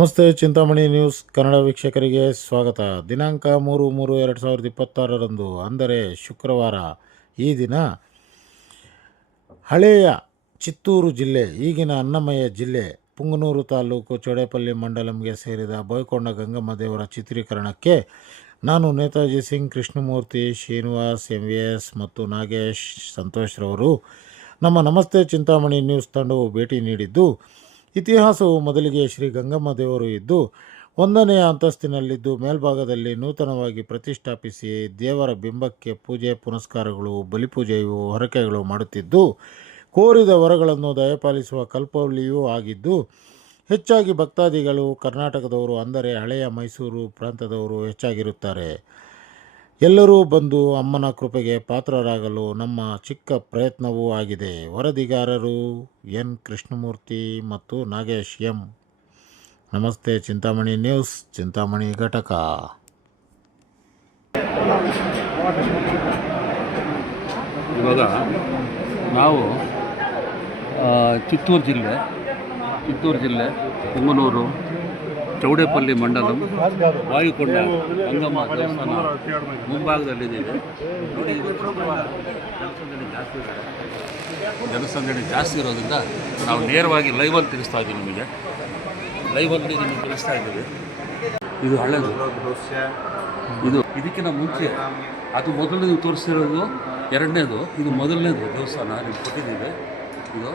ನಮಸ್ತೆ. ಚಿಂತಾಮಣಿ ನ್ಯೂಸ್ ಕನ್ನಡ ವೀಕ್ಷಕರಿಗೆ ಸ್ವಾಗತ. ದಿನಾಂಕ 3/3/2026 ಅಂದರೆ ಶುಕ್ರವಾರ. ಈ ದಿನ ಹಳೆಯ ಚಿತ್ತೂರು ಜಿಲ್ಲೆ, ಈಗಿನ ಅನ್ನಮಯ್ಯ ಜಿಲ್ಲೆ, ಪುಂಗನೂರು ತಾಲೂಕು, ಚೌಡೇಪಲ್ಲಿ ಮಂಡಲಂಗೆ ಸೇರಿದ ಬೋಯಕೊಂಡ ಗಂಗಮ್ಮ ದೇವರ ಚಿತ್ರೀಕರಣಕ್ಕೆ ನಾನು, ನೇತಾಜಿ ಸಿಂಗ್, ಕೃಷ್ಣಮೂರ್ತಿ, ಶ್ರೀನಿವಾಸ್, MVS ಮತ್ತು ನಾಗೇಶ್ ಸಂತೋಷ್ರವರು ನಮ್ಮ ನಮಸ್ತೆ ಚಿಂತಾಮಣಿ ನ್ಯೂಸ್ ತಂಡವು ಭೇಟಿ ನೀಡಿದ್ದು, ಇತಿಹಾಸವು ಮೊದಲಿಗೆ ಶ್ರೀ ಗಂಗಮ್ಮ ದೇವರು ಇದ್ದು 1ನೇ ಅಂತಸ್ತಿನಲ್ಲಿದ್ದು ಮೇಲ್ಭಾಗದಲ್ಲಿ ನೂತನವಾಗಿ ಪ್ರತಿಷ್ಠಾಪಿಸಿ ದೇವರ ಬಿಂಬಕ್ಕೆ ಪೂಜೆ ಪುನಸ್ಕಾರಗಳು, ಬಲಿಪೂಜೆಯು, ಹರಕೆಗಳು ಮಾಡುತ್ತಿದ್ದು, ಕೋರಿದ ವರಗಳನ್ನು ದಯಪಾಲಿಸುವ ಕಲ್ಪವಲ್ಲಿಯೂ ಆಗಿದ್ದು, ಹೆಚ್ಚಾಗಿ ಭಕ್ತಾದಿಗಳು ಕರ್ನಾಟಕದವರು ಅಂದರೆ ಹಳೆಯ ಮೈಸೂರು ಪ್ರಾಂತದವರು ಹೆಚ್ಚಾಗಿರುತ್ತಾರೆ. ಎಲ್ಲರೂ ಬಂದು ಅಮ್ಮನ ಕೃಪೆಗೆ ಪಾತ್ರರಾಗಲು ನಮ್ಮ ಚಿಕ್ಕ ಪ್ರಯತ್ನವೂ ಆಗಿದೆ. ವರದಿಗಾರರು N. ಕೃಷ್ಣಮೂರ್ತಿ ಮತ್ತು ನಾಗೇಶ್ M. ನಮಸ್ತೆ ಚಿಂತಾಮಣಿ ನ್ಯೂಸ್, ಚಿಂತಾಮಣಿ ಘಟಕ. ಇವಾಗ ನಾವು ಚಿತ್ತೂರು ಜಿಲ್ಲೆ ಪುಂಗನೂರು ಚೌಡೇಪಲ್ಲಿ ಮಂಡಲಂ ವಾಯುಕೊಂಡ ಗಂಗಮ್ಮ ದೇವಸ್ಥಾನ ಮುಂಭಾಗದಲ್ಲಿದೆ ನೋಡಿ. ಜನಸಂದಣಿ ಜಾಸ್ತಿ ಇರೋದ್ರಿಂದ ನಾವು ನೇರವಾಗಿ ಲೈವಲ್ಲಿ ತಿಳಿಸ್ತಾ ಇದ್ದೀವಿ. ನಿಮಗೆ ತಿಳಿಸ್ತಾ ಇದ್ದೀವಿ. ಇದು ಹಳೆಯದು, ಇದಕ್ಕಿಂತ ಮುಂಚೆ ಅದು ಮೊದಲು ನೀವು ತೋರಿಸಿರೋದು ಎರಡನೇದು, ಇದು ಮೊದಲನೇದು ದೇವಸ್ಥಾನ ನೀವು ಕೊಟ್ಟಿದ್ದೀವಿ. ಇದು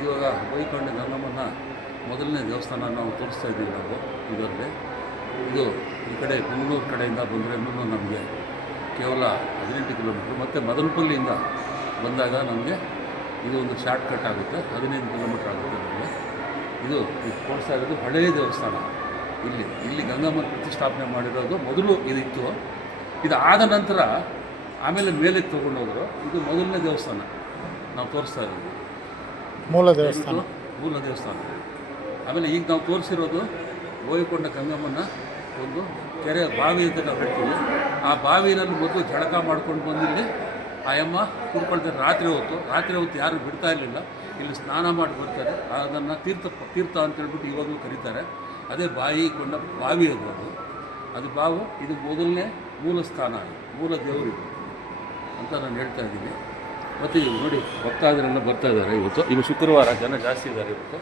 ಇವಾಗ ಬೋಯಕೊಂಡ ಗಂಗಮ್ಮನ ಮೊದಲನೇ ದೇವಸ್ಥಾನ ನಾವು ತೋರಿಸ್ತಾ ಇದ್ದೀವಿ. ನಾವು ಇದರಲ್ಲಿ ಇದು ಈ ಕಡೆ ಪುಂಗನೂರು ಕಡೆಯಿಂದ ಬಂದರೆ ಇನ್ನೂ ನಮಗೆ ಕೇವಲ 18 ಕಿಲೋಮೀಟ್ರ್, ಮತ್ತು ಮದನಪಲ್ಲಿಯಿಂದ ಬಂದಾಗ ನಮಗೆ ಇದು ಒಂದು ಶಾರ್ಟ್ ಕಟ್ ಆಗುತ್ತೆ, 15 ಕಿಲೋಮೀಟ್ರ್ ಆಗುತ್ತೆ ನಮಗೆ. ಇದು ತೋರಿಸ್ತಾ ಇರೋದು ಹಳೆಯ ದೇವಸ್ಥಾನ. ಇಲ್ಲಿ ಗಂಗಮ್ಮ ಪ್ರತಿಷ್ಠಾಪನೆ ಮಾಡಿರೋದು ಮೊದಲು ಇದಿತ್ತು. ಇದು ಆದ ನಂತರ ಆಮೇಲೆ ಮೇಲೆ ತೊಗೊಂಡೋದ್ರು. ಇದು ಮೊದಲನೇ ದೇವಸ್ಥಾನ ನಾವು ತೋರಿಸ್ತಾ ಇರೋದು, ಮೂಲ ದೇವಸ್ಥಾನ. ಆಮೇಲೆ ಈಗ ನಾವು ತೋರಿಸಿರೋದು ಬೋಯಕೊಂಡ ಗಂಗಮ್ಮನ ಒಂದು ಕೆರೆ ಬಾವಿ ಅಂತ ನಾವು ಹೇಳ್ತೀವಿ. ಆ ಬಾವಿನಲ್ಲಿ ಮೊದಲು ಜಳಕ ಮಾಡ್ಕೊಂಡು ಬಂದಿಲ್ಲಿ ಆಯಮ್ಮ ಕೂತ್ಕೊಳ್ತಾರೆ. ರಾತ್ರಿ ಹೊತ್ತು ಯಾರು ಬಿಡ್ತಾ ಇರಲಿಲ್ಲ. ಇಲ್ಲಿ ಸ್ನಾನ ಮಾಡಿ ಬರ್ತಾರೆ. ಅದನ್ನು ತೀರ್ಥ ಅಂತ ಹೇಳ್ಬಿಟ್ಟು ಇವಾಗಲೂ ಕರೀತಾರೆ. ಅದೇ ಬಾವಿ ಅದು ಬಾವು. ಇದು ಮೊದಲನೇ ಮೂಲ ಸ್ಥಾನ, ಮೂಲ ದೇವರಿದು ಅಂತ ನಾನು ಹೇಳ್ತಾ ಇದ್ದೀನಿ. ಮತ್ತು ನೋಡಿ ಭಕ್ತಾದರೆಲ್ಲ ಬರ್ತಾ ಇದ್ದಾರೆ. ಇವತ್ತು ಶುಕ್ರವಾರ ಜನ ಜಾಸ್ತಿ ಇದ್ದಾರೆ ಇವತ್ತು.